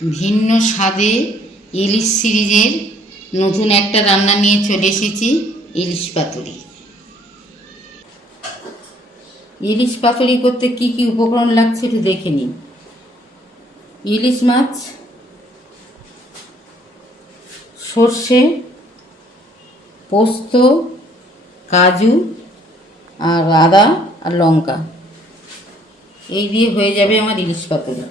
ভিন্ন স্বাদে ইলিশ সিরিজের নতুন একটা রান্না নিয়ে চলে এসেছি, ইলিশ পাতুরি। ইলিশ পাতুরি করতে কি কি উপকরণ লাগছে একটু দেখে নিন। ইলিশ মাছ, সর্ষে, পোস্ত, কাজু আর আদা আর লঙ্কা, এই দিয়ে হয়ে যাবে আমার ইলিশ পাতুরি।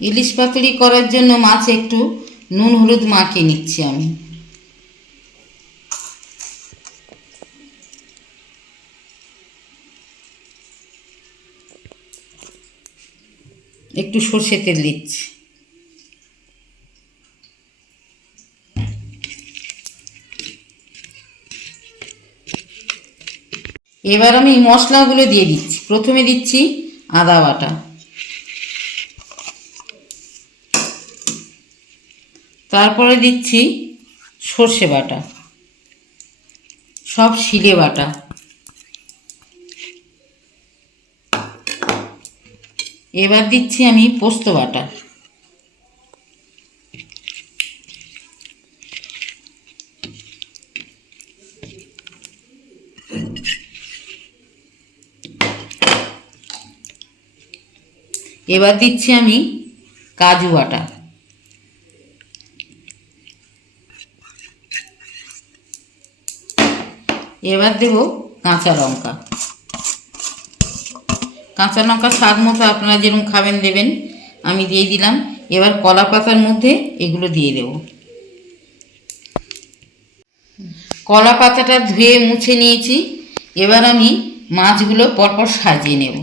ইলিশ পাতুরি করার জন্য মাছ একটু নুন হলুদ মাখিয়ে নিচ্ছি আমি। একটু সর্ষে তেল দিচ্ছি। এবার আমি মশলাগুলো দিয়ে দিচ্ছি। প্রথমে দিচ্ছি আদা বাটা, তারপরে দিচ্ছি সর্ষে বাটা, সব শিলে বাটা। এবার দিচ্ছি আমি পোস্ত বাটা, এবার দিচ্ছি আমি কাজু বাটা, এবার দেব কাঁচা লঙ্কা। কাঁচা লঙ্কা স্বাদ মতো আপনারা যেরকম খাবেন দেবেন, আমি দিয়ে দিলাম। এবার কলা পাতার মধ্যে এগুলো দিয়ে দেব। কলা পাতাটা ধুয়ে মুছে নিয়েছি। এবার আমি মাছগুলো পরপর সাজিয়ে নেব।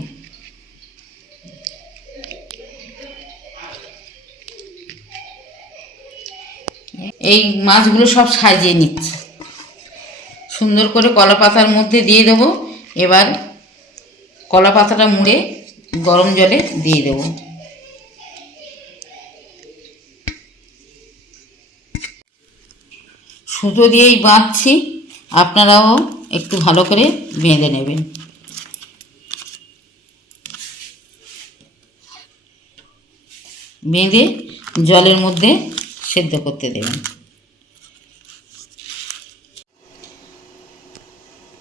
এই মাছগুলো সব সাজিয়ে নিচ্ছি, সুন্দর করে কলা পাতার মধ্যে দিয়ে দেব। এবার কলা পাতাটা মুড়ে গরম জলে দিয়ে দেব। সুতো দিয়েই বাঁধছি, আপনারাও একটু ভালো করে বেঁধে নেবেন। বেঁধে জলের মধ্যে সেদ্ধ করতে দেবেন।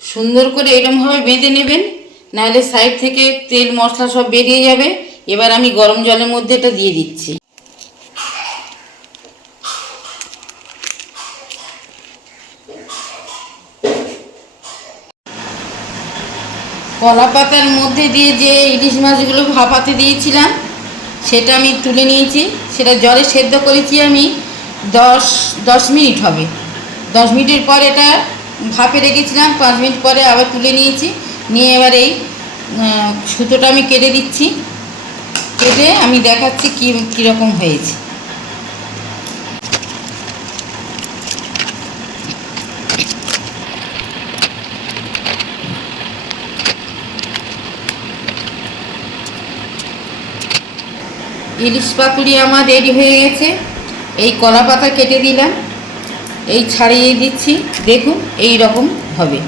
সুন্দর করে এরকমভাবে বেঁধে নেবেন, নাহলে সাইড থেকে তেল মশলা সব বেরিয়ে যাবে। এবার আমি গরম জলের মধ্যে এটা দিয়ে দিচ্ছি। কলা পাতার মধ্যে দিয়ে যে ইলিশ মাছগুলো ভাপাতে দিয়েছিলাম সেটা আমি তুলে নিয়েছি। সেটা জলে সেদ্ধ করেছি আমি 10 মিনিট হবে। 10 মিনিটের পর এটা ভাপে রেখেছিলাম, 5 মিনিট পরে আবার তুলে নিয়েছি। নিয়ে এবার এই সুতোটা আমি কেটে দিচ্ছি। কেটে আমি দেখাচ্ছি কীরকম হয়েছে। ইলিশ পাতুরি আমার রেডি হয়ে গেছে। এই কলা পাতা কেটে দিলাম, এই ছাড়িয়ে দিচ্ছি, দেখুন এই রকম হবে।